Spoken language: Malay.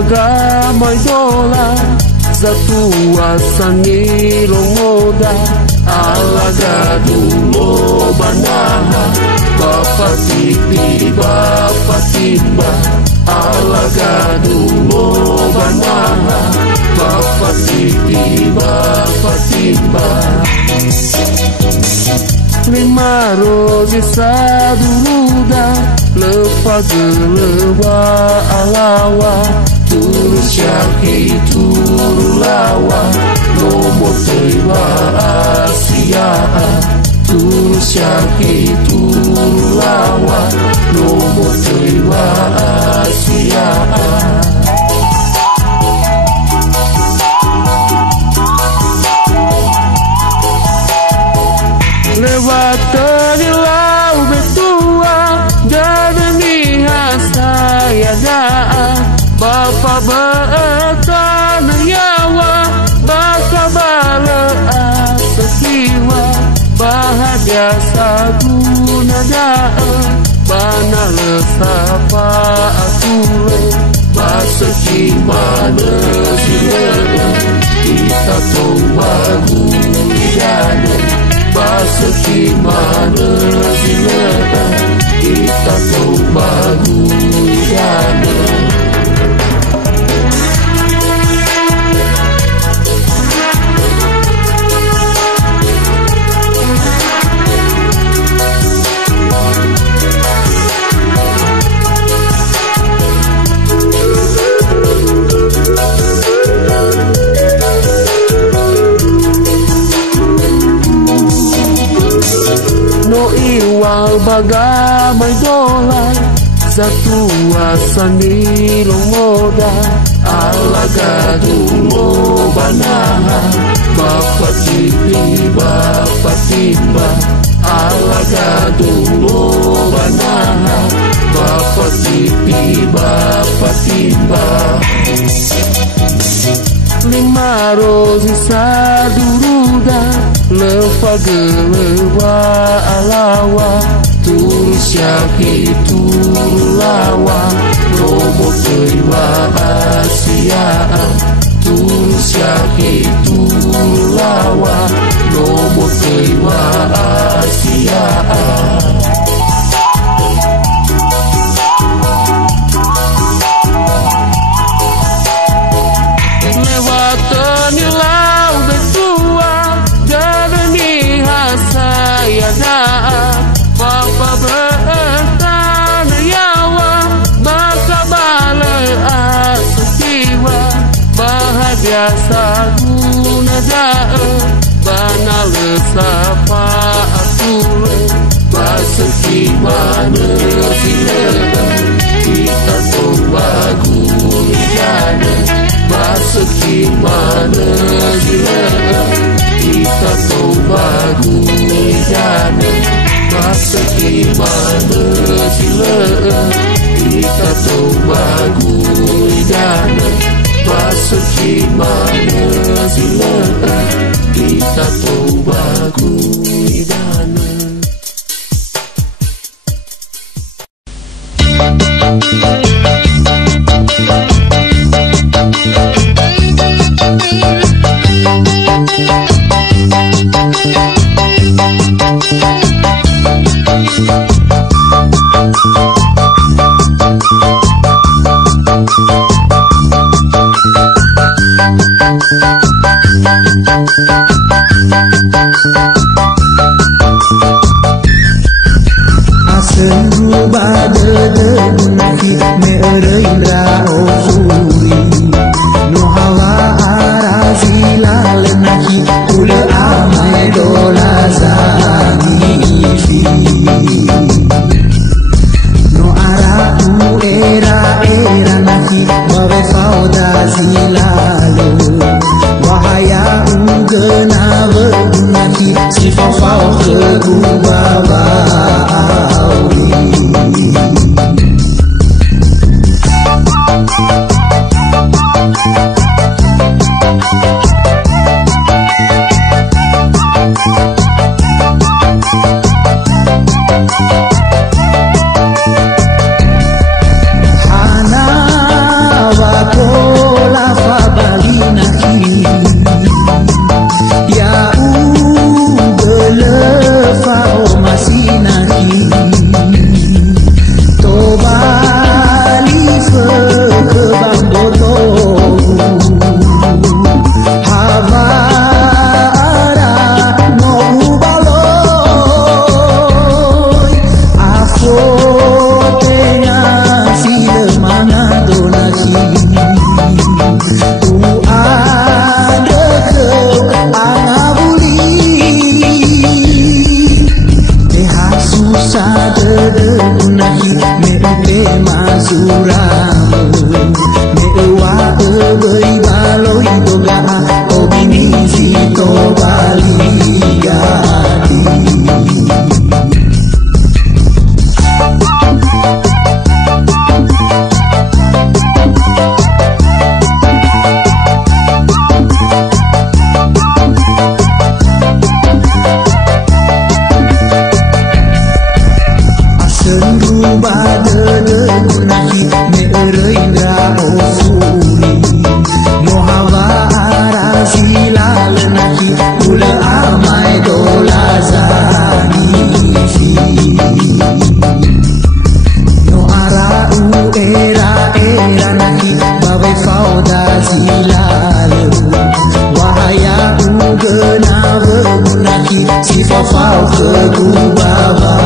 bagamai dola zatua sangi longoda alaga dulo banaha bapak tipi bapak timba alaga dulo banaha bapak tipi bapak timba lima rozi saduda lepa gelewa alawa turus syaki turulawa nomor tewa asia turus syaki turulawa nomor tewa asia lewat terilau betua dan saya daa Bapa beetan yawa baka bala asekiwa bahagia saguna daa bana lesapa akule baseki mana sila kita toba gulidana baseki mana sila kita toba gulidana iwal bagamai dola zatua sani longoda alaga dulo banaha bapak tipi bapak timba alaga dulo banaha bapak tipi bapak timba lima rozi saduruda lepa gelewa alawa turus syaki turulawa nomor tewa asia turus syaki turulawa nomor tewa asia lewat tenilau betua jadi saya daa Papa beetan yawa baka bala asekiwa bahagia saguna daa bana lesapa akule baseki mana sila kita toba gulidana baseki mana sila kita toba gulidana baseki mana sila kita toba gulidana baseki mana sila kita toba gulidana Hana wa Si fau ke ku baba